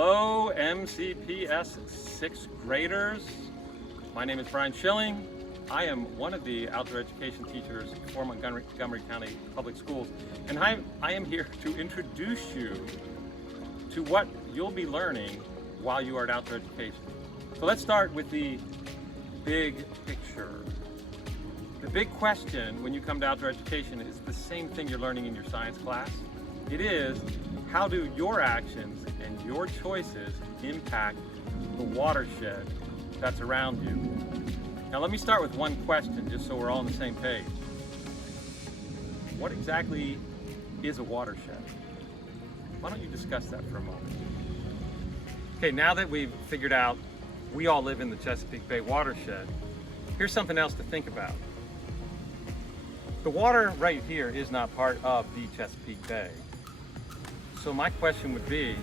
Hello, MCPS 6th graders. My name is Brian Schilling. I am one of the outdoor education teachers for Montgomery County Public Schools, and I am here to introduce you to what you'll be learning while you are at outdoor education. So let's start with the big picture. The big question when you come to outdoor education is the same thing you're learning in your science class. It is, how do your actions and your choices impact the watershed that's around you? Now let me start with one question, just so we're all on the same page. What exactly is a watershed? Why don't you discuss that for a moment? Okay, now that we've figured out we all live in the Chesapeake Bay watershed, here's something else to think about. The water right here is not part of the Chesapeake Bay. So my question would be,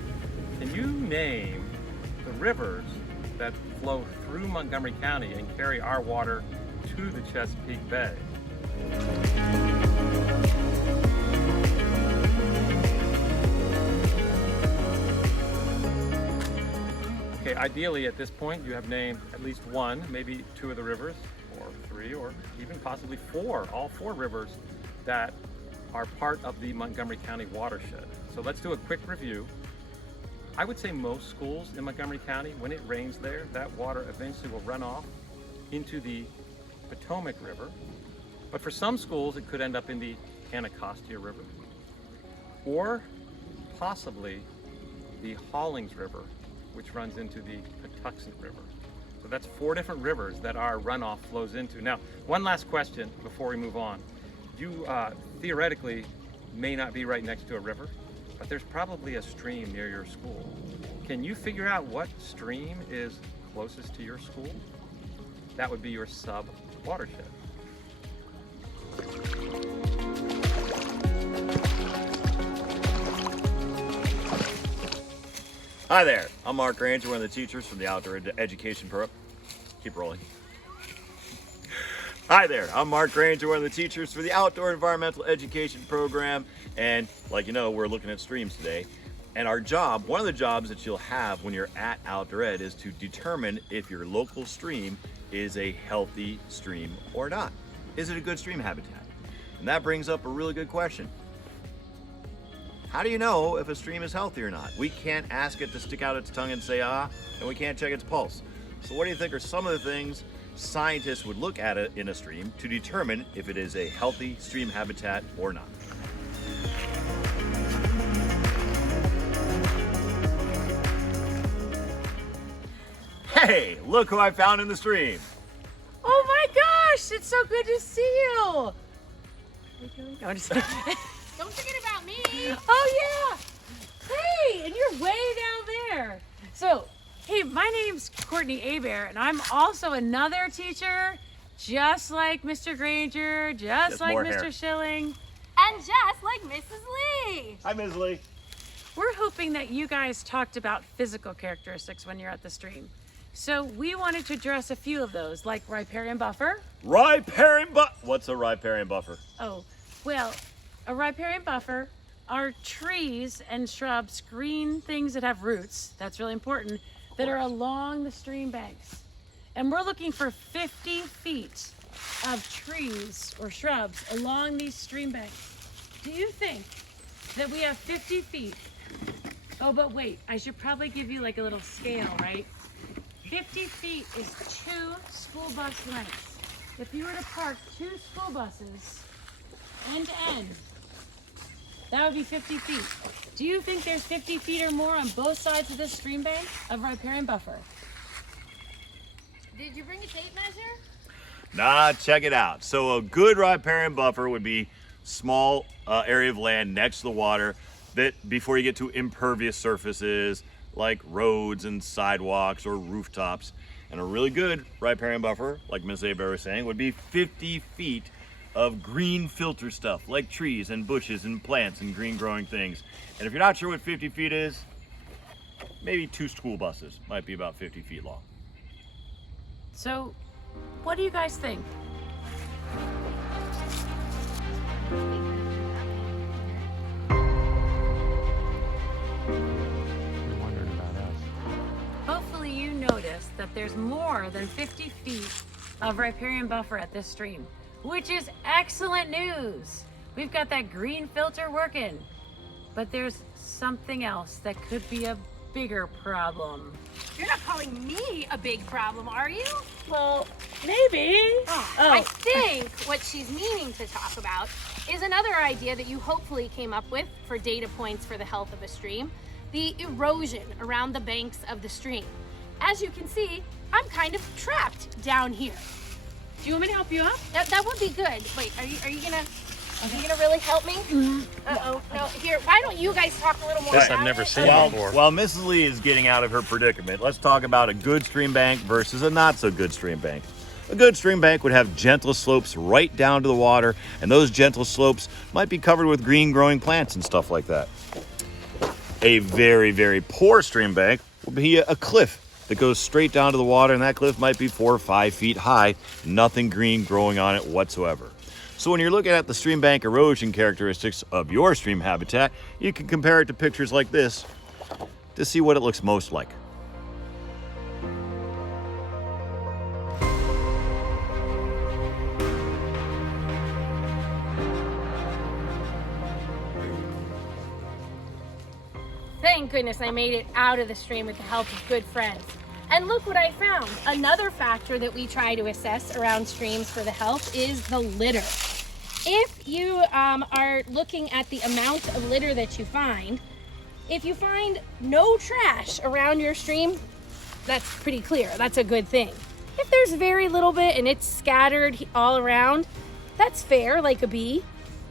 can you name the rivers that flow through Montgomery County and carry our water to the Chesapeake Bay? Okay, ideally at this point you have named at least one, maybe two of the rivers, or three, or even possibly four, all four rivers that are part of the Montgomery County watershed. So let's do a quick review. I would say most schools in Montgomery County, when it rains there, that water eventually will run off into the Potomac River. But for some schools, it could end up in the Anacostia River, or possibly the Hollings River, which runs into the Patuxent River. So that's four different rivers that our runoff flows into. Now, one last question before we move on. You theoretically may not be right next to a river, but there's probably a stream near your school. Can you figure out what stream is closest to your school? That would be your sub-watershed. Hi there, I'm Mark Granger, one of the teachers from the Outdoor Education Program. Keep rolling. Hi there, I'm Mark Granger, one of the teachers for the Outdoor Environmental Education Program. And like you know, we're looking at streams today. And our job, one of the jobs that you'll have when you're at Outdoor Ed, is to determine if your local stream is a healthy stream or not. Is it a good stream habitat? And that brings up a really good question. How do you know if a stream is healthy or not? We can't ask it to stick out its tongue and say ah, and we can't check its pulse. So what do you think are some of the things scientists would look at it in a stream to determine if it is a healthy stream habitat or not? Hey, look who I found in the stream. Oh my gosh, it's so good to see you. No, I'm just kidding. Don't forget about me. Oh yeah. Hey, and you're way down there. So, hey, my name's Courtney Hebert, and I'm also another teacher, just like Mr. Granger, just like Mr. hair. Schilling. And just like Mrs. Lee. Hi, Ms. Lee. We're hoping that you guys talked about physical characteristics when you're at the stream. So we wanted to address a few of those, like riparian buffer. Riparian buffer. What's a riparian buffer? Oh, well, a riparian buffer are trees and shrubs, green things that have roots, that's really important, that are along the stream banks. And we're looking for 50 feet of trees or shrubs along these stream banks. Do you think that we have 50 feet? Oh, but wait, I should probably give you like a little scale, right? 50 feet is 2 school bus lengths. If you were to park 2 school buses end to end, that would be 50 feet. Do you think there's 50 feet or more on both sides of this stream bank of riparian buffer? Did you bring a tape measure? Nah, check it out. So a good riparian buffer would be small area of land next to the water that before you get to impervious surfaces like roads and sidewalks or rooftops. And a really good riparian buffer, like Ms. Hebert was saying, would be 50 feet of green filter stuff like trees and bushes and plants and green growing things. And if you're not sure what 50 feet is, maybe 2 school buses might be about 50 feet long. So, what do you guys think? You're wondering about us. that there's more than 50 feet of riparian buffer at this stream, which is excellent news. We've got that green filter working, but there's something else that could be a bigger problem. You're not calling me a big problem, are you? Well, maybe. I think what she's meaning to talk about is another idea that you hopefully came up with for data points for the health of a stream, the erosion around the banks of the stream. As you can see, I'm kind of trapped down here. Do you want me to help you up? That would be good. Wait, are you gonna really help me? Uh-oh. No, here, why don't you guys talk a little more This about I've never it? seen While, before. while Mrs. Lee is getting out of her predicament, let's talk about a good stream bank versus a not so good stream bank. A good stream bank would have gentle slopes right down to the water, and those gentle slopes might be covered with green growing plants and stuff like that. A very, very poor stream bank would be a cliff that goes straight down to the water, and that cliff might be 4 or 5 feet high, nothing green growing on it whatsoever. So when you're looking at the stream bank erosion characteristics of your stream habitat, you can compare it to pictures like this to see what it looks most like. Thank goodness I made it out of the stream with the help of good friends. And look what I found. Another factor that we try to assess around streams for the health is the litter. If you are looking at the amount of litter that you find, if you find no trash around your stream, that's pretty clear. That's a good thing. If there's very little bit and it's scattered all around, that's fair, like a bee.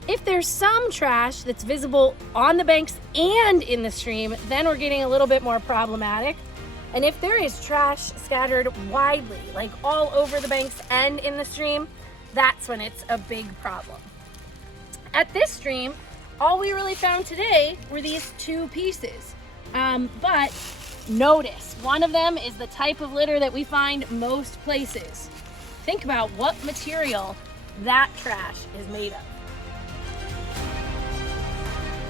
If there's some trash that's visible on the banks and in the stream, then we're getting a little bit more problematic. And if there is trash scattered widely, like all over the banks and in the stream, that's when it's a big problem. At this stream, all we really found today were these two pieces. But notice, one of them is the type of litter that we find most places. Think about what material that trash is made of.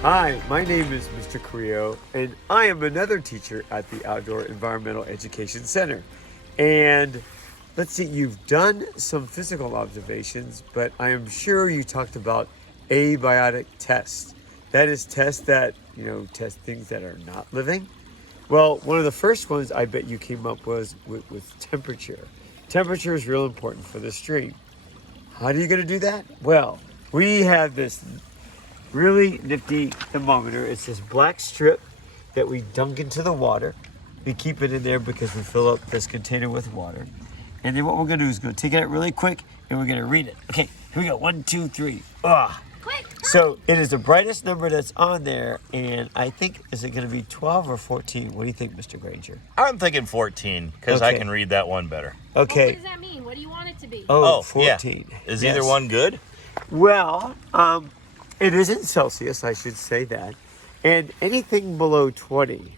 Hi, my name is Mr. Carrillo, and I am another teacher at the Outdoor Environmental Education Center. And let's see, you've done some physical observations, but I am sure you talked about abiotic tests. That is tests that, test things that are not living. Well, one of the first ones I bet you came up was with temperature. Temperature is real important for the stream. How are you going to do that? Well, we have this really nifty thermometer. It's this black strip that we dunk into the water. We keep it in there because we fill up this container with water. And then what we're gonna do is go take it out really quick and we're gonna read it. Okay, here we go. 1, 2, 3. Quick! So it is the brightest number that's on there, and I think, is it gonna be 12 or 14? What do you think, Mr. Granger? I'm thinking 14 because I Okay. can read that one better. Well, Okay. what does that mean? What do you want it to be? Oh, yeah. 14. Is Yes. either one good? Well, it is in Celsius, I should say that. And anything below 20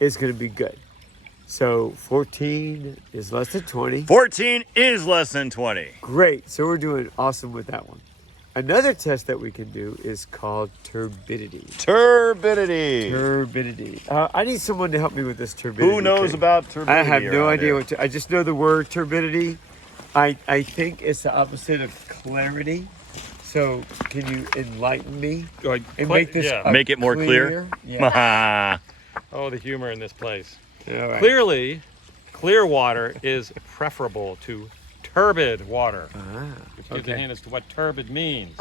is going to be good. So 14 is less than 20. 14 is less than 20. Great. So we're doing awesome with that one. Another test that we can do is called turbidity. Turbidity. Turbidity. I need someone to help me with this turbidity. Who knows thing. about turbidity? I have no around idea here? what I just know the word turbidity. I think it's the opposite of clarity. So can you enlighten me and make this Make it more clear? Yeah. Oh, the humor in this place. All right. Clearly, clear water is preferable to turbid water, which gives a okay. hint as to what turbid means.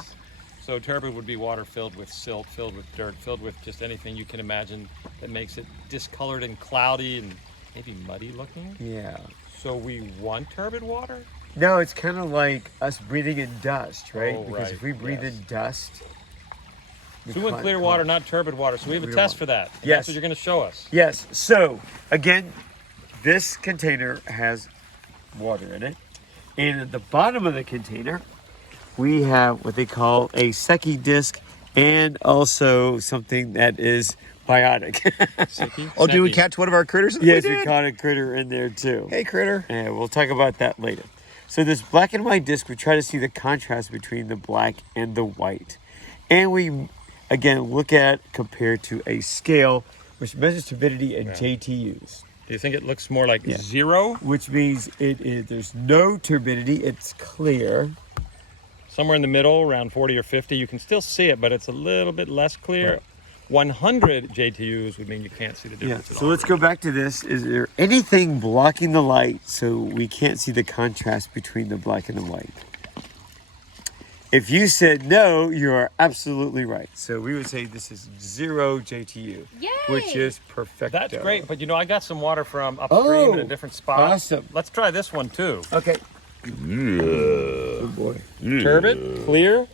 So turbid would be water filled with silt, filled with dirt, filled with just anything you can imagine that makes it discolored and cloudy and maybe muddy looking. Yeah. So we want turbid water? No, it's kind of like us breathing in dust, right? Oh, because right, if we breathe yes. in dust. So we want clear water, not turbid water. So we have a Clear test water. for that. And Yes. That's what you're going to show us. Yes. So again, this container has water in it, and at the bottom of the container, we have what they call a Secchi disc, and also something that is biotic. Sicky? Oh, did we Snacky. catch one of our critters? Yes, we we did. caught a critter in there too. Hey, critter. And we'll talk about that later. So this black and white disc, we try to see the contrast between the black and the white. And we, again, look at compared to a scale which measures turbidity in JTUs. Do you think it looks more like Yeah. 0? which means there's no turbidity. It's clear. Somewhere in the middle, around 40 or 50, you can still see it, but it's a little bit less clear. 100 JTUs would mean you can't see the Yeah. difference at So all. let's go back to this. Is there anything blocking the light so we can't see the contrast between the black and the white? If you said no, you are absolutely right. So we would say this is 0 JTU, which Yay! is perfect. That's great, but you know, I got some water from upstream in a Oh, different spot. awesome. Let's try this one too. Okay. Good boy. Turbid, clear,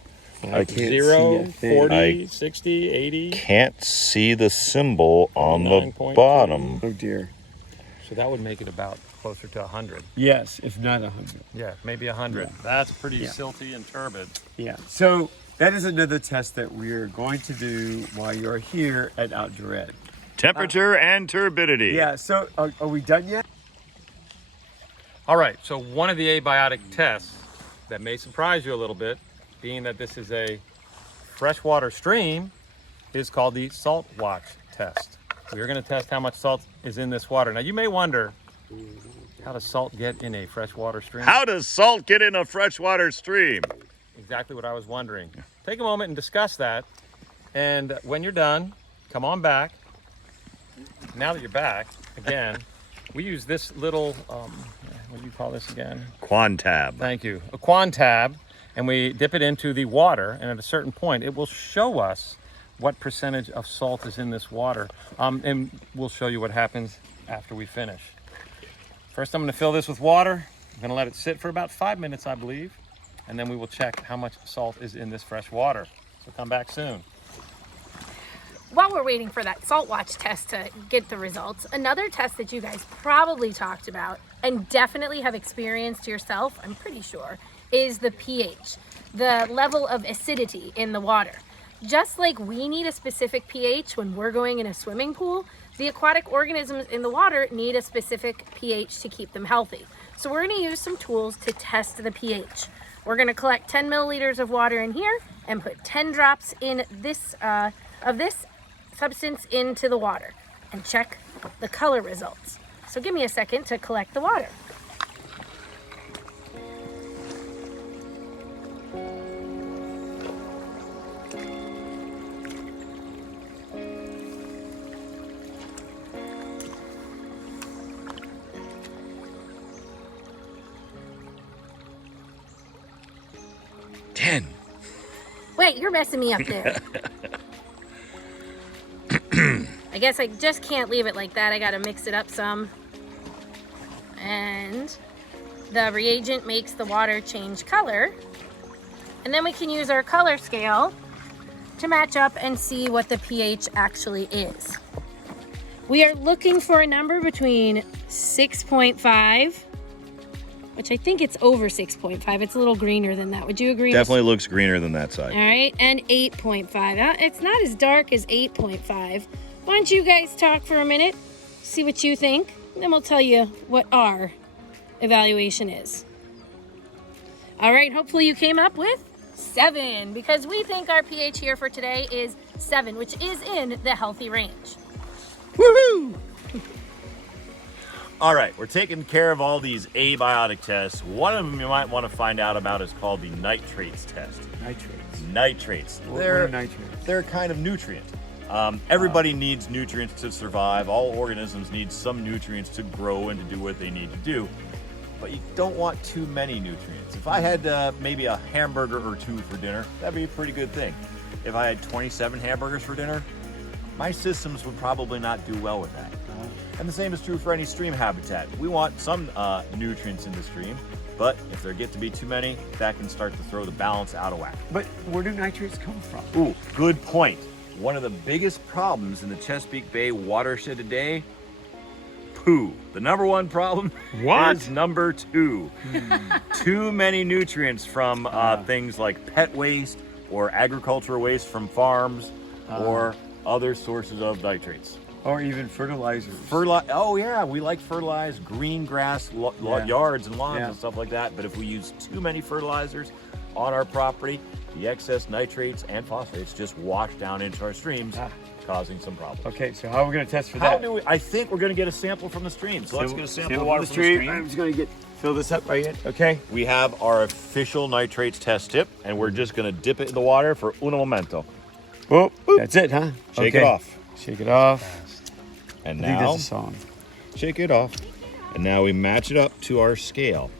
I can't 0, see a thing. 40, 60, 80. Can't see the symbol on the 9.2. bottom. Oh dear. So that would make it about closer to 100. Yes, if not 100. Yeah, maybe 100. That's pretty Yeah. silty and turbid. Yeah. So that is another test that we are going to do while you're here at Outdoor Ed. Temperature and turbidity. Yeah. So are we done yet? All right, so one of the abiotic tests that may surprise you a little bit, being that this is a freshwater stream, is called the salt watch test. We're going to test how much salt is in this water. Now you may wonder, how does salt get in a freshwater stream? How does salt get in a freshwater stream? Exactly what I was wondering. Take a moment and discuss that. And when you're done, come on back. Now that you're back, again, we use this little, what do you call this again? Quantab. Thank you. A Quantab, and we dip it into the water, and at a certain point, it will show us what percentage of salt is in this water. And we'll show you what happens after we finish. First, I'm going to fill this with water. I'm going to let it sit for about 5 minutes, I believe, and then we will check how much salt is in this fresh water. So come back soon. While we're waiting for that salt watch test to get the results, another test that you guys probably talked about and definitely have experienced yourself, I'm pretty sure, is the pH, the level of acidity in the water. Just like we need a specific pH when we're going in a swimming pool, the aquatic organisms in the water need a specific pH to keep them healthy. So we're going to use some tools to test the pH. We're going to collect 10 milliliters of water in here and put 10 drops in this of this substance into the water and check the color results. So give me a second to collect the water. Wait, you're messing me up there. I guess I just can't leave it like that. I gotta mix it up some. And the reagent makes the water change color. And then we can use our color scale to match up and see what the pH actually is. We are looking for a number between 6.5, which I think it's over 6.5. It's a little greener than that. Would you agree? Definitely looks greener than that side. All right, and 8.5. It's not as dark as 8.5. Why don't you guys talk for a minute, see what you think, and then we'll tell you what our evaluation is. All right, hopefully you came up with 7, because we think our pH here for today is 7, which is in the healthy range. Woohoo! All right, we're taking care of all these abiotic tests. One of them you might want to find out about is called the nitrates test. Nitrates. Nitrates. What are nitrates? They're a kind of nutrient. Everybody needs nutrients to survive. All organisms need some nutrients to grow and to do what they need to do. But you don't want too many nutrients. If I had maybe a hamburger or 2 for dinner, that'd be a pretty good thing. If I had 27 hamburgers for dinner, my systems would probably not do well with that. And the same is true for any stream habitat. We want some nutrients in the stream, but if there get to be too many, that can start to throw the balance out of whack. But where do nitrates come from? Ooh, good point. One of the biggest problems in the Chesapeake Bay watershed today, poo. The number one problem is number 2. Too many nutrients from things like pet waste or agricultural waste from farms or other sources of nitrates. Or even fertilizers. Oh yeah, we like fertilized green grass yards and lawns Yeah. and stuff like that. But if we use too many fertilizers on our property, the excess nitrates and phosphates just wash down into our streams, causing some problems. Okay, so how are we going to test for How that? do we? I think we're going to get a sample from the stream. So let's get a sample of water water from the stream. I'm just going to fill this up right here. Okay. We have our official nitrates test tip, and we're just going to dip it in the water for un momento. Whoop. That's it, huh? Shake Okay. it off. Shake it off. And I think now, that's a song. Shake it off. And now we match it up to our scale.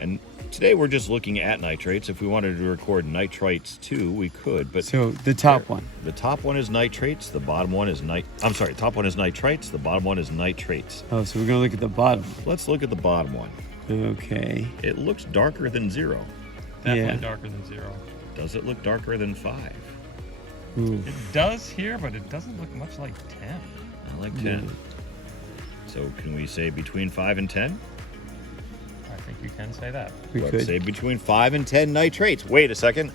And today we're just looking at nitrates. If we wanted to record nitrites too, we could. But So the top one. the top one is nitrates. The bottom one is top one is nitrites. The bottom one is nitrates. Oh, so we're going to look at the bottom. Let's look at the bottom one. Okay. It looks darker than 0. Definitely Yeah. darker than 0. Does it look darker than 5? Ooh. It does here, but it doesn't look much like 10. I like 10. So can we say between 5 and 10? I think you can say that. We Let's could. say between 5 and 10 nitrates. Wait a second.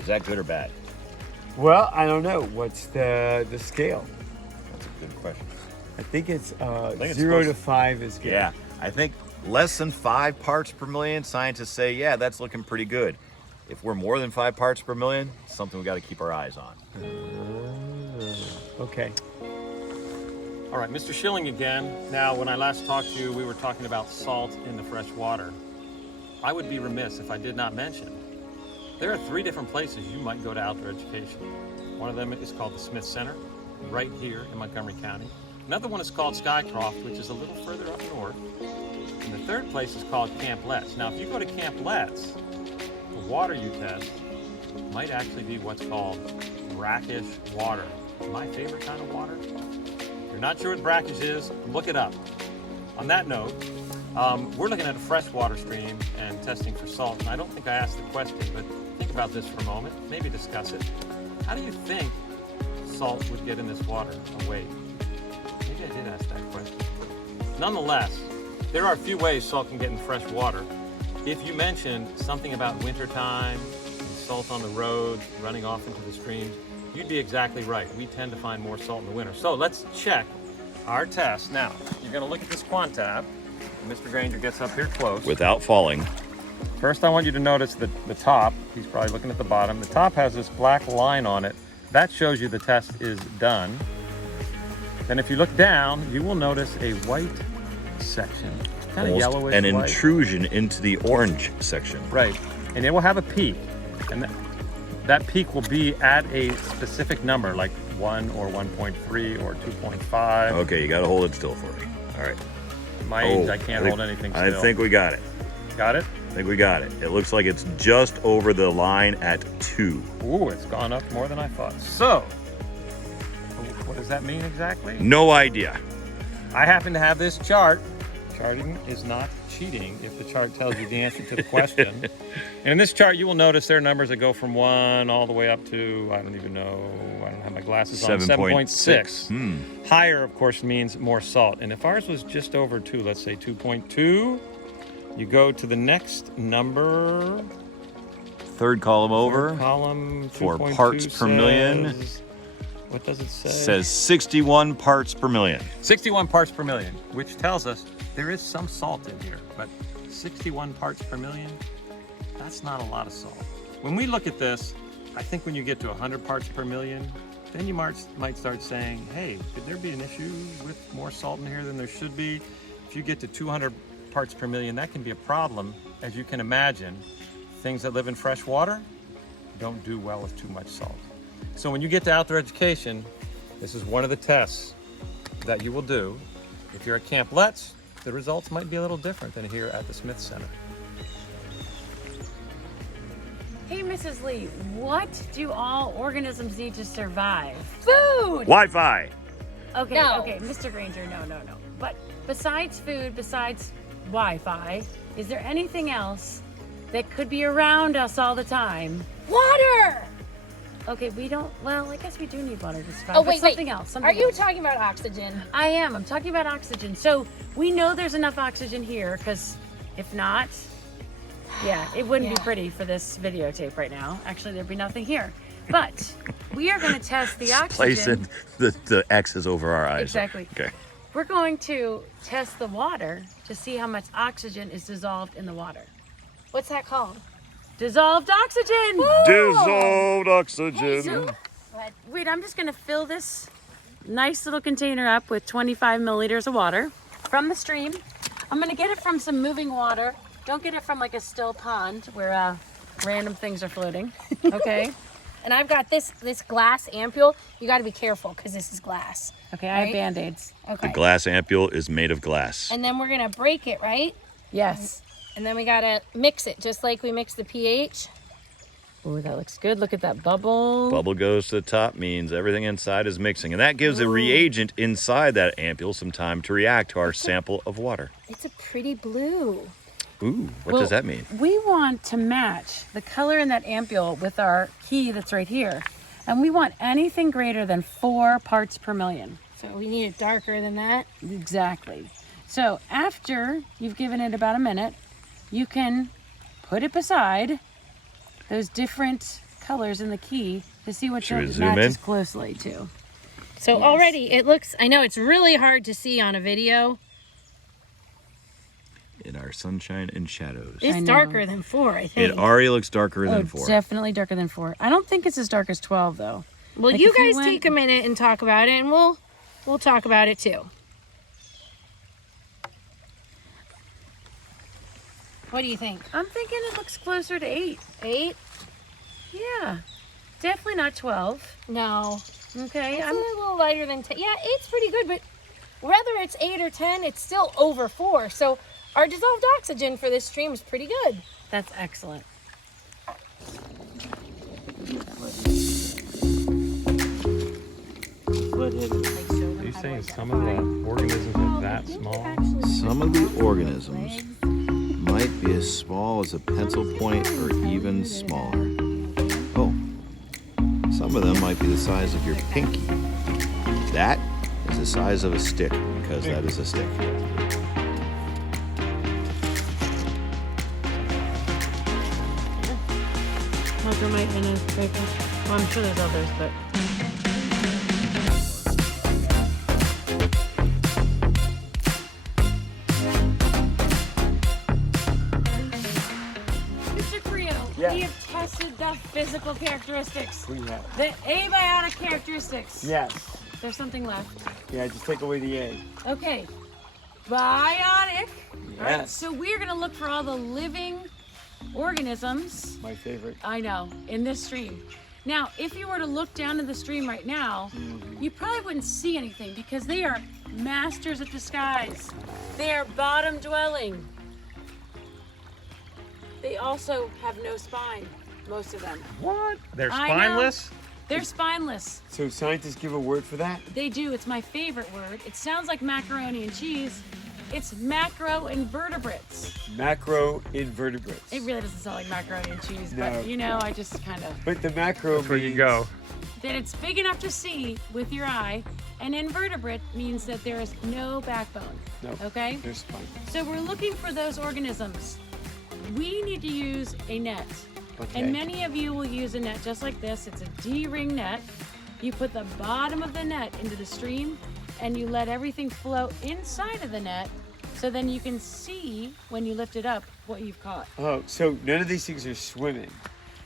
Is that good or bad? Well, I don't know. What's the scale? That's a good question. I think it's think it's 0 to supposed 5 is good. Yeah, I think less than 5 parts per million, scientists say, yeah, that's looking pretty good. If we're more than 5 parts per million, it's something we got to keep our eyes on. Okay. All right, Mr. Schilling again. Now, when I last talked to you, we were talking about salt in the fresh water. I would be remiss if I did not mention there are 3 different places you might go to outdoor education. One of them is called the Smith Center, right here in Montgomery County. Another one is called Skycroft, which is a little further up north. And the third place is called Camp Letts. Now, if you go to Camp Letts, the water you test might actually be what's called brackish water. My favorite kind of water. If you're not sure what brackish is, look it up. On that note, we're looking at a freshwater stream and testing for salt. And I don't think I asked the question, but think about this for a moment. Maybe discuss it. How do you think salt would get in this water? Oh, wait. Maybe I did ask that question. Nonetheless, there are a few ways salt can get in fresh water. If you mentioned something about wintertime and salt on the roads running off into the streams, you'd be exactly right. We tend to find more salt in the winter. So let's check our test. Now, you're going to look at this Quantab. Mr. Granger gets up here close. Without falling. First, I want you to notice the top. He's probably looking at the bottom. The top has this black line on it. That shows you the test is done. Then if you look down, you will notice a white section. Kind of Almost yellowish an white. intrusion into the orange section. Right. And it will have a peak. And that peak will be at a specific number, like 1 or 1.3 or 2.5. Okay, you got to hold it still for me. All right. My age, I can't hold anything still. I think we got it. Got it? I think we got it. It looks like it's just over the line at 2. Ooh, it's gone up more than I thought. So, what does that mean exactly? No idea. I happen to have this chart. Charting is not cheating if the chart tells you the answer to the question. And in this chart, you will notice there are numbers that go from 1 all the way up to, I don't even know, I don't have my glasses on, 7.6. Higher, of course, means more salt. And if ours was just over 2, let's say 2.2, you go to the next number, Third column over column for 2.2 parts per million. says- What does it say? says 61 parts per million. 61 parts per million, which tells us there is some salt in here, but 61 parts per million, that's not a lot of salt. When we look at this, I think when you get to 100 parts per million, then you might start saying, hey, could there be an issue with more salt in here than there should be? If you get to 200 parts per million, that can be a problem. As you can imagine, things that live in fresh water don't do well with too much salt. So when you get to outdoor education, this is one of the tests that you will do. If you're at Camp Letts, the results might be a little different than here at the Smith Center. Hey, Mrs. Lee, what do all organisms need to survive? Food! Wi-Fi. Okay, No. okay, Mr. Granger, no. But besides food, besides Wi-Fi, is there anything else that could be around us all the time? Water! Okay, we don't, well, I guess we do need water to survive. Oh, but wait. something else. Are you talking about oxygen? I am. I'm talking about oxygen. So we know there's enough oxygen here, because if not, yeah, it wouldn't be Yeah. pretty for this videotape right now. Actually, there'd be nothing here. But we are going to test the oxygen. Placing the X's over our eyes. Exactly. Okay. We're going to test the water to see how much oxygen is dissolved in the water. What's that called? Dissolved oxygen. Dissolved oxygen. So, wait, I'm just gonna fill this nice little container up with 25 milliliters of water from the stream. I'm gonna get it from some moving water. Don't get it from like a still pond where random things are floating. Okay. And I've got this glass ampule. You got to be careful because this is glass. Okay, I have Right. Band-Aids. Okay. The glass ampule is made of glass. And then we're gonna break it, right? Yes. And then we gotta mix it just like we mix the pH. Oh, that looks good. Look at that bubble. Bubble goes to the top means everything inside is mixing. And that gives the reagent inside that ampule some time to react to our sample of water. It's a pretty blue. Ooh, what Well, does that mean? We want to match the color in that ampule with our key that's right here. And we want anything greater than 4 parts per million. So we need it darker than that. Exactly. So after you've given it about a minute, you can put it beside those different colors in the key to see which Should we one zoom matches in? closely to. So Yes. already it looks, I know it's really hard to see on a video. In our sunshine and shadows. I It's know. darker than 4, I think. It already looks darker Oh, than 4. definitely darker than 4. I don't think it's as dark as 12 though. Well, Like you if you guys went- take a minute and talk about it, and we'll talk about it too. What do you think? I'm thinking it looks closer to 8. 8? Yeah. Definitely not 12. No. Okay. It's I'm a little lighter than 10. Yeah, 8's pretty good, but whether it's 8 or 10, it's still over 4. So our dissolved oxygen for this stream is pretty good. That's excellent. Are you saying some of the organisms are that small? Some of the organisms might be as small as a pencil point or even smaller. Oh, some of them might be the size of your pinky. That is the size of a stick because that is a stick. Micromite in a paper. Well, I'm sure there's others, but. Mr. Creo, Yeah. we have tested the physical characteristics, We have. the abiotic characteristics. Yes. There's something left. Yeah, just take away the A. Okay. Biotic. All right, Yes. so we're going to look for all the living organisms. My favorite. I know, in this stream. Now, if you were to look down in the stream right now, you probably wouldn't see anything because they are masters of disguise. They are bottom dwelling. They also have no spine, most of them. What? They're I know. spineless? They're spineless. So scientists give a word for that? They do. It's my favorite word. It sounds like macaroni and cheese. It's macroinvertebrates. Macroinvertebrates. It really doesn't sound like macaroni and cheese, No. but you know, I just kind of. But the macro That's where you means- go. That it's big enough to see with your eye, and invertebrate means that there is no backbone. No. Okay? They're spine. So we're looking for those organisms. We need to use a net. Okay. And many of you will use a net just like this. It's a D-ring net. You put the bottom of the net into the stream and you let everything flow inside of the net so then you can see when you lift it up what you've caught. Oh, so none of these things are swimming.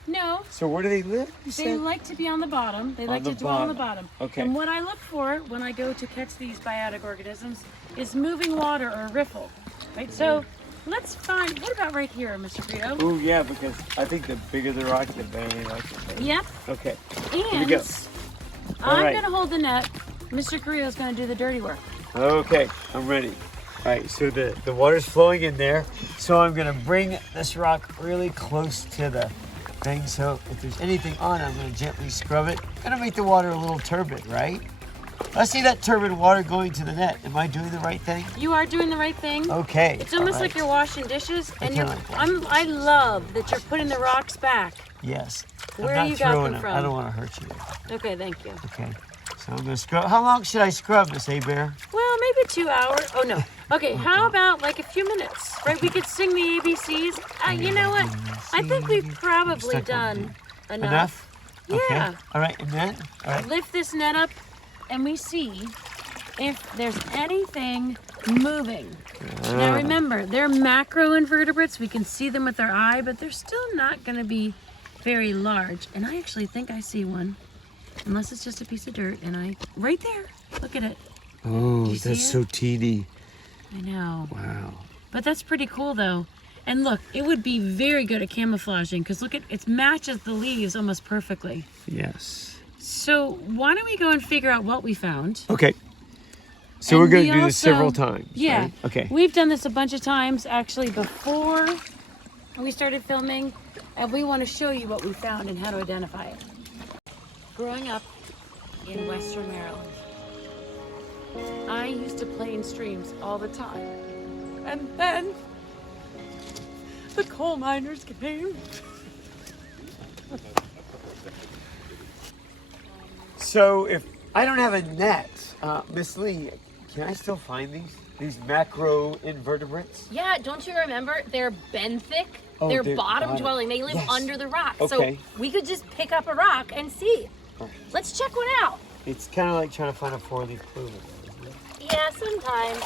No, So where do they live? You they said? like to be on the bottom. They On like to the dwell on the bottom. bottom. Okay. And what I look for when I go to catch these biotic organisms is moving water or a riffle. Right? So let's find, what about right here, Mr. Creo? Oh yeah, because I think the bigger the rock, the better they like it. Yep. Okay. And we go. All I'm right. going to hold the net. Mr. Creo is going to do the dirty work. Okay, I'm ready. All right, so the water's flowing in there. So I'm gonna bring this rock really close to the thing. So if there's anything on it, I'm gonna gently scrub it. Gonna make the water a little turbid, right? I see that turbid water going to the net. Am I doing the right thing? You are doing the right thing. Okay. It's almost all like right. you're washing dishes, and kinda you're. like that. I love that you're putting the rocks back. Yes. Where I'm not you got throwing them I from? don't want to hurt you. Okay, thank you. Okay. So I'm gonna scrub. How long should I scrub, Miss Bear? Well, maybe 2 hours. Oh no. Okay, how about like a few minutes? Right? We could sing the ABCs. You know what? I think we've probably Stuck on done enough. Enough? Yeah. Okay. All right, and then? All right. Lift this net up, and we see if there's anything moving. Now remember, they're macroinvertebrates. We can see them with our eye, but they're still not going to be very large. And I actually think I see one, unless it's just a piece of dirt. And right there, look at it. Oh, you see that's it? so teeny. I know. Wow. But that's pretty cool though. And look, it would be very good at camouflaging because look, it matches the leaves almost perfectly. Yes. So why don't we go and figure out what we found? Okay. So And we're going we to do this also- several times. Yeah. Right? Okay. We've done this a bunch of times actually before we started filming, and we want to show you what we found and how to identify it. Growing up in Western Maryland, I used to play in streams all the time. And then the coal miners came. So if I don't have a net, Miss Lee, can I still find these macro invertebrates? Yeah, don't you remember? They're benthic. Oh, they're they're bottom bottom. dwelling. They live Yes. under the rock. Okay. So we could just pick up a rock and see. Alright. Let's check one out. It's kind of like trying to find a four-leaf clover. Yeah, sometimes.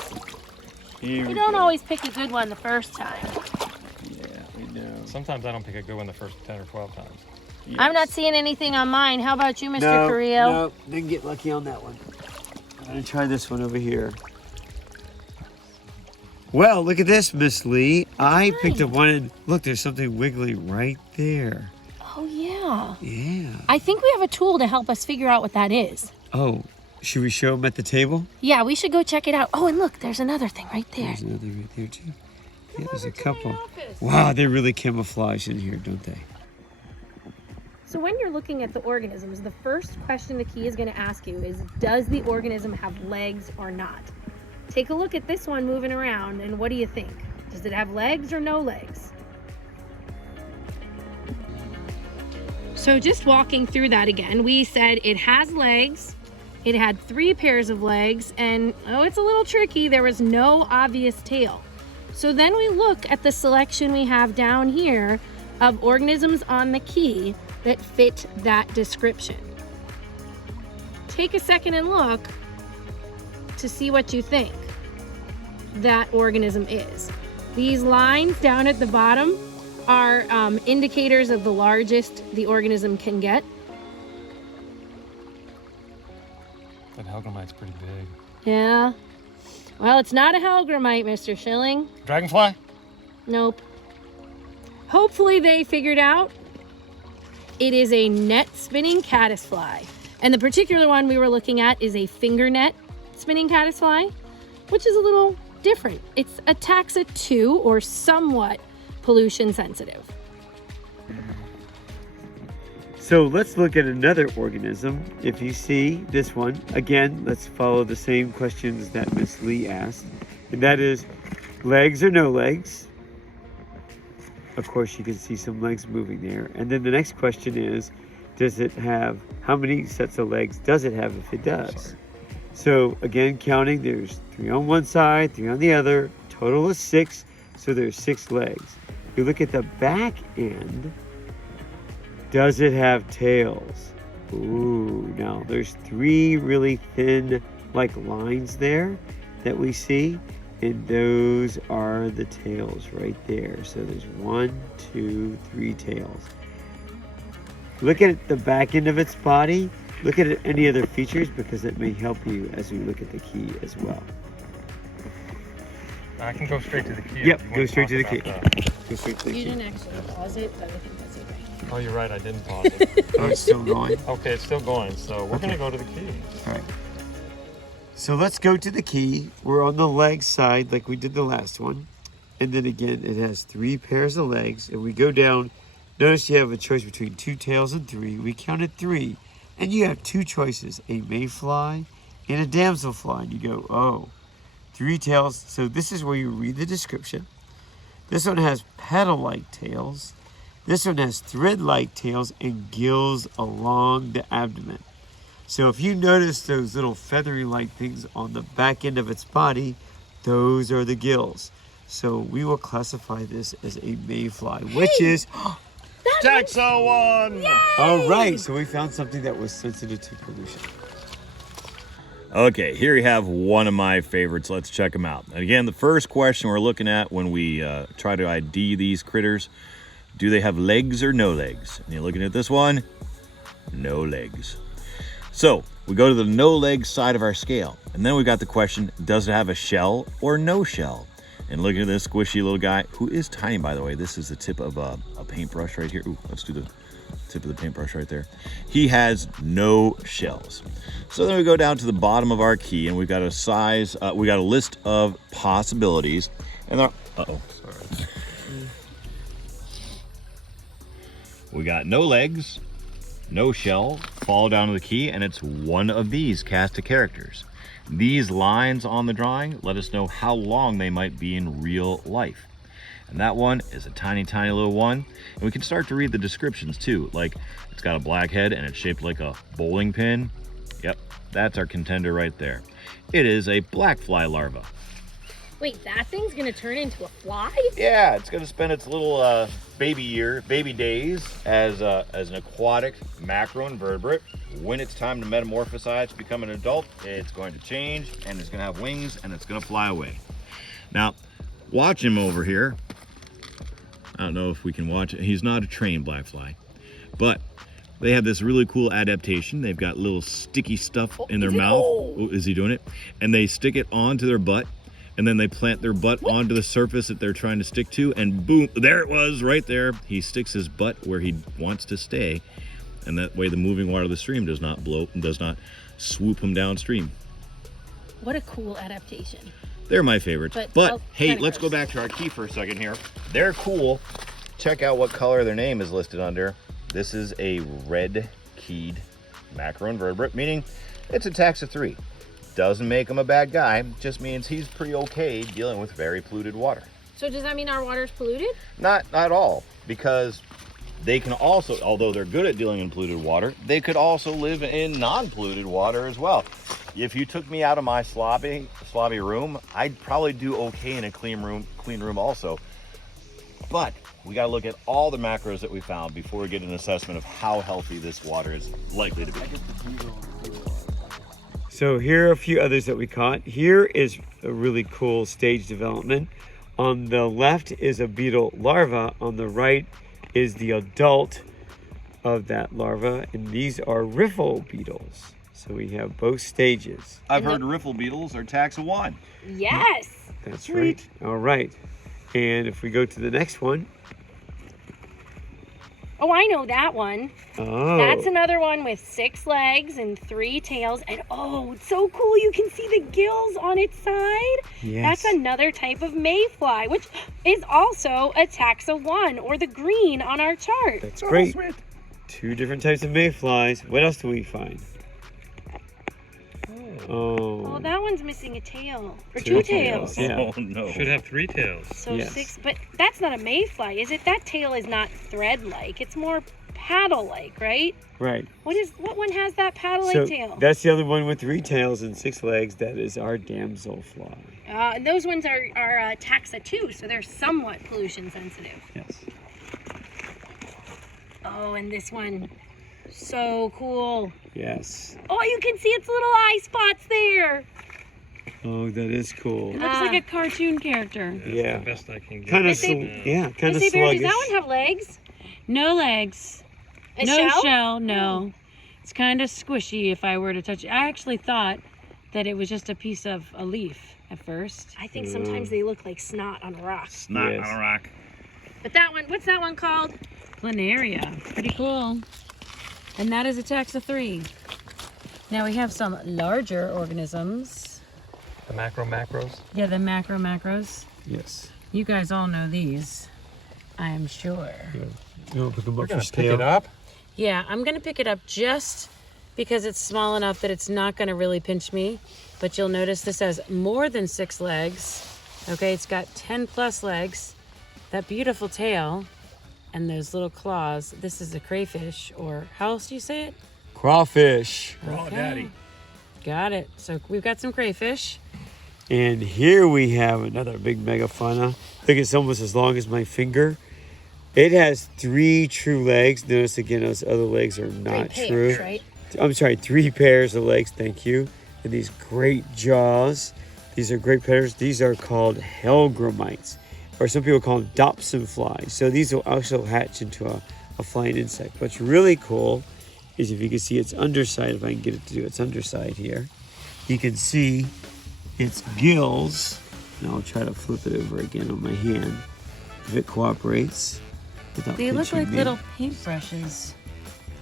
Here You we don't go. always pick a good one the first time. Yeah, we do. Sometimes I don't pick a good one the first 10 or 12 times. I'm not seeing anything on mine. How about you, Mr. No, Carrillo? no, didn't get lucky on that one. I'm gonna try this one over here. Well, look at this, Miss Lee. I picked up one and look, there's something wiggly right there. Oh, yeah. Yeah. I think we have a tool to help us figure out what that is. Oh, should we show them at the table? Yeah, we should go check it out. Oh, and look, there's another thing right there. There's another right there too. Yeah, there's a over to my couple. office. Wow, they really camouflage in here, don't they? So when you're looking at the organisms, the first question the key is going to ask you is, does the organism have legs or not? Take a look at this one moving around, and what do you think? Does it have legs or no legs? So just walking through that again, we said it has legs, it had 3 pairs of legs, and oh, it's a little tricky, there was no obvious tail. So then we look at the selection we have down here of organisms on the key that fit that description. Take a second and look to see what you think that organism is. These lines down at the bottom are indicators of the largest the organism can get. That Helgramite's pretty big. Yeah. Well, it's not a Helgramite, Mr. Schilling. Dragonfly? Nope. Hopefully they figured out it is a net spinning caddisfly. And the particular one we were looking at is a finger net spinning caddisfly, which is a little different. It's a taxa 2 or somewhat pollution sensitive. So let's look at another organism. If you see this one, again, let's follow the same questions that Miss Lee asked. And that is, legs or no legs? Of course, you can see some legs moving there. And then the next question is, does it have, how many sets of legs does it have if it does? So again, counting, there's 3 on one side, 3 on the other, total is 6. So there's 6 legs. If you look at the back end, does it have tails? Ooh, now there's 3 really thin like lines there that we see, and those are the tails right there. So there's 1, 2, 3 tails. Look at the back end of its body. Look at any other features because it may help you as we look at the key as well. I can go straight to the key. Yep, if you go wanna straight to talk the key. about that. Go straight to the You key. didn't actually pause it, but I think that's okay. Oh, you're right, I didn't pause it. Oh, it's still going. Okay, it's still going, so we're gonna go to the key. All right. So let's go to the key. We're on the leg side like we did the last one. And then again, it has 3 pairs of legs. And we go down. Notice you have a choice between 2 tails and 3. We counted 3. And you have 2 choices, a mayfly and a damselfly. And you go, oh, 3 tails. So this is where you read the description. This one has petal-like tails. This one has thread-like tails and gills along the abdomen. So if you notice those little feathery-like things on the back end of its body, those are the gills. So we will classify this as a mayfly, which is, Taxa 1! all right, so we found something that was sensitive to pollution. Okay, here you have one of my favorites. Let's check them out. And again, the first question we're looking at when we try to ID these critters, do they have legs or no legs? And you're looking at this one, no legs. So we go to the no legs side of our scale. And then we got the question, does it have a shell or no shell? And looking at this squishy little guy, who is tiny, by the way. This is the tip of a paintbrush right here. Ooh, let's do the tip of the paintbrush right there. He has no shells. So then we go down to the bottom of our key, and we've got a size, we got a list of possibilities. And sorry. We got no legs, no shell, fall down to the key, and it's one of these cast of characters. These lines on the drawing let us know how long they might be in real life. And that one is a tiny, tiny little one. And we can start to read the descriptions too. Like, it's got a black head and it's shaped like a bowling pin. Yep, that's our contender right there. It is a black fly larva. Wait, that thing's gonna turn into a fly? Yeah, it's gonna spend its little baby days as an aquatic macroinvertebrate. When it's time to metamorphosize to become an adult, it's going to change and it's gonna have wings and it's gonna fly away. Now, watch him over here. I don't know if we can watch it. He's not a trained black fly, but they have this really cool adaptation. They've got little sticky stuff in their mouth. Oh, is he doing it? And they stick it onto their butt, and then they plant their butt onto the surface that they're trying to stick to, and boom, there it was right there. He sticks his butt where he wants to stay, and that way the moving water of the stream does not bloat and does not swoop him downstream. What a cool adaptation. They're my favorites. But hey, kinda let's go back to our key for a second here. They're cool. Check out what color their name is listed under. This is a red-keyed macroinvertebrate, meaning it's a taxa 3. Doesn't make him a bad guy, just means he's pretty okay dealing with very polluted water. So does that mean our water's polluted? Not all, because they can also, although they're good at dealing in polluted water, they could also live in non-polluted water as well. If you took me out of my slobby room, I'd probably do okay in a clean room also. But we got to look at all the macros that we found before we get an assessment of how healthy this water is likely to be. So here are a few others that we caught. Here is a really cool stage development. On the left is a beetle larva. On the right is the adult of that larva. And these are riffle beetles. So we have both stages. I've heard riffle beetles are taxa 1. Yes. That's right. All right. And if we go to the next one. Oh, I know that one. Oh. That's another one with 6 legs and 3 tails. And oh, it's so cool. You can see the gills on its side. Yes. That's another type of mayfly, which is also a taxa 1, or the green on our chart. That's great. Two different types of mayflies. What else do we find? Oh, that one's missing a tail. Or Two two tails, tails. yeah. Oh no. Should have 3 tails. So Yes. 6, but that's not a mayfly, is it? That tail is not thread-like. It's more paddle-like, right? Right. What one has that paddle-like So tail? that's the other one with 3 tails and 6 legs. That is our damselfly. And those ones are taxa 2, so they're somewhat pollution sensitive. Yes. Oh, and this one, so cool. Yes. Oh, you can see its little eye spots there. Oh, that is cool. It looks like a cartoon character. Yeah. The best I can get. Kind of, Miss A- yeah, kind of Miss A. Bear, sluggish. does that one have legs? No legs. A No shell? no. It's kind of squishy if I were to touch it. I actually thought that it was just a piece of a leaf at first. I think sometimes they look like snot on a rock. Not Yes. on a rock. But that one, what's that one called? Planaria. Pretty cool. And that is a taxa 3. Now we have some larger organisms. The macros. Yeah, the macros. Yes. You guys all know these, I am sure. You want to pick them We're up gonna for pick scale? it up. Yeah, I'm gonna pick it up just because it's small enough that it's not gonna really pinch me. But you'll notice this has more than 6 legs. Okay, it's got 10 plus legs. That beautiful tail and those little claws. This is a crayfish, or how else do you say it? Crawfish. Oh, daddy. Got it. So we've got some crayfish. And here we have another big megafauna. Look, it's almost as long as my finger. It has 3 true legs. Notice again, those other legs are not 3 true. pairs, right? I'm sorry, 3 pairs of legs. Thank you. and these great jaws. These are great predators. These are called hellgrammites, or some people call them Dobson flies. So these will also hatch into a flying insect. What's really cool is if you can see its underside, if I can get it to do its underside here, you can see its gills. And I'll try to flip it over again on my hand if it cooperates. They look like little paintbrushes.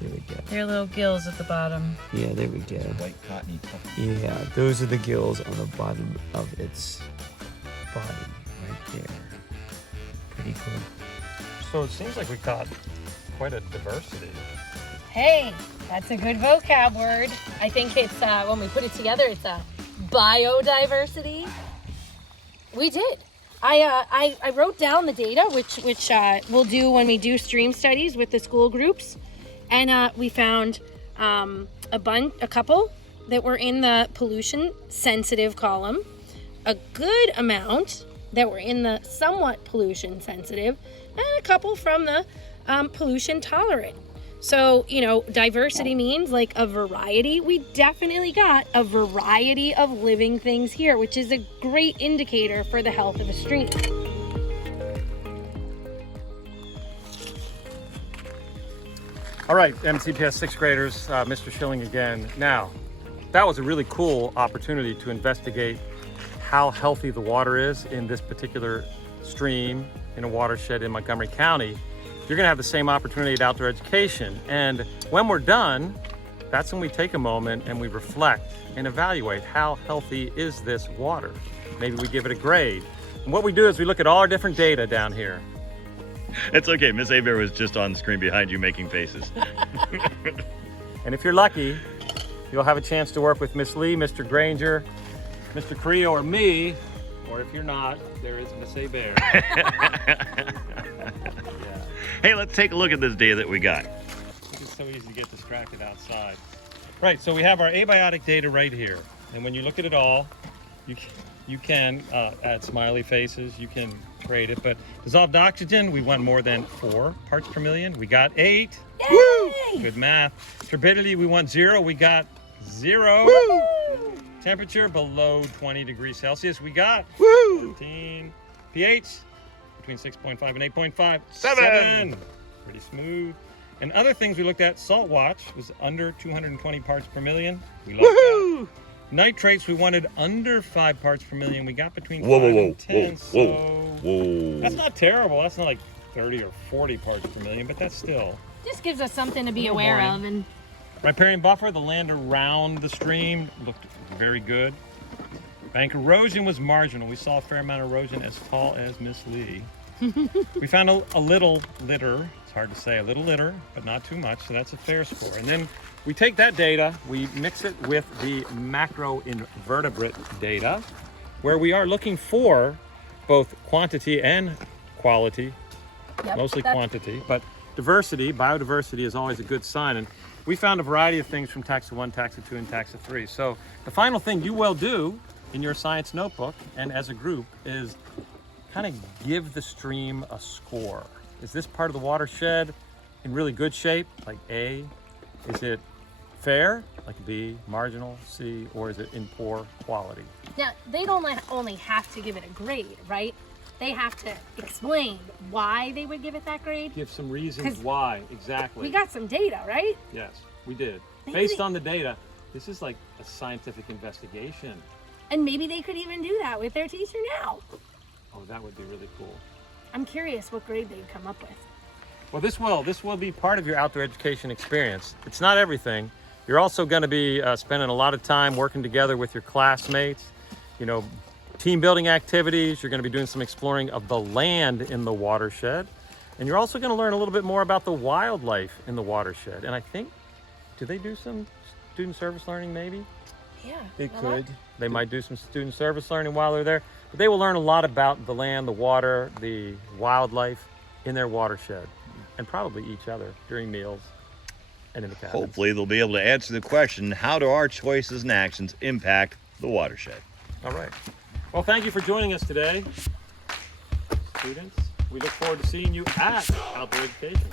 There we go. They're little gills at the bottom. Yeah, there we go. White cottony puff. Yeah, those are the gills on the bottom of its body, right there. Pretty cool. So it seems like we caught quite a diversity. Hey, that's a good vocab word. I think it's, when we put it together, it's a biodiversity. We did. I wrote down the data, which we'll do when we do stream studies with the school groups. And we found a couple that were in the pollution sensitive column, a good amount that were in the somewhat pollution sensitive, and a couple from the pollution tolerant. So, you know, diversity means like a variety. We definitely got a variety of living things here, which is a great indicator for the health of a stream. All right, MCPS sixth graders, Mr. Schilling again. Now, that was a really cool opportunity to investigate how healthy the water is in this particular stream in a watershed in Montgomery County. You're gonna have the same opportunity at Outdoor Education. And when we're done, that's when we take a moment and we reflect and evaluate how healthy is this water. Maybe we give it a grade. And what we do is we look at all our different data down here. It's okay. Miss Abear was just on the screen behind you making faces. And if you're lucky, you'll have a chance to work with Miss Lee, Mr. Granger, Mr. Creo, or me. Or if you're not, there is Miss Abear. Hey, let's take a look at this data that we got. It's so easy to get distracted outside. Right, so we have our abiotic data right here. And when you look at it all, you can add smiley faces, you can grade it, but dissolved oxygen, we want more than 4 parts per million. We got 8. Woo! Good math. Turbidity, we want 0. We got 0. Woo! Temperature below 20 degrees Celsius. We got Woo! 13. pH between 6.5 and 8.5. 7. Pretty smooth. And other things we looked at, salt watch was under 220 parts per million. We liked that. Woohoo! Nitrates, we wanted under 5 parts per million. We got between 5 and 10. Whoa. That's not terrible. That's not like 30 or 40 parts per million, but that's still. Just gives us something to be Little aware boring. of. And Riparian buffer, the land around the stream looked very good. Bank erosion was marginal. We saw a fair amount of erosion as tall as Miss Lee. We found a little litter. It's hard to say, a little litter, but not too much, so that's a fair score. And then we take that data, we mix it with the macroinvertebrate data, where we are looking for both quantity and quality, yep, mostly that's- quantity, but diversity, biodiversity is always a good sign. And we found a variety of things from Taxa 1, Taxa 2, and Taxa 3. So the final thing you will do in your science notebook and as a group is kind of give the stream a score. Is this part of the watershed in really good shape, like A? Is it fair, like B, marginal, C, or is it in poor quality? Now, they don't only have to give it a grade, right? They have to explain why they would give it that grade. Give some reasons 'Cause why, exactly. We got some data, right? Yes, we did. Maybe Based they- on the data, this is like a scientific investigation. And maybe they could even do that with their teacher now. Oh, that would be really cool. I'm curious what grade they'd come up with. Well, this will be part of your outdoor education experience. It's not everything. You're also going to be spending a lot of time working together with your classmates, you know, team building activities. You're going to be doing some exploring of the land in the watershed. And you're also going to learn a little bit more about the wildlife in the watershed. And I think, do they do some student service learning maybe? Yeah. They well, could. They might do some student service learning while they're there. But they will learn a lot about the land, the water, the wildlife in their watershed. And probably each other during meals and in the cabins. Hopefully, they'll be able to answer the question, how do our choices and actions impact the watershed? All right. Well, thank you for joining us today, students. We look forward to seeing you at Outdoor Education.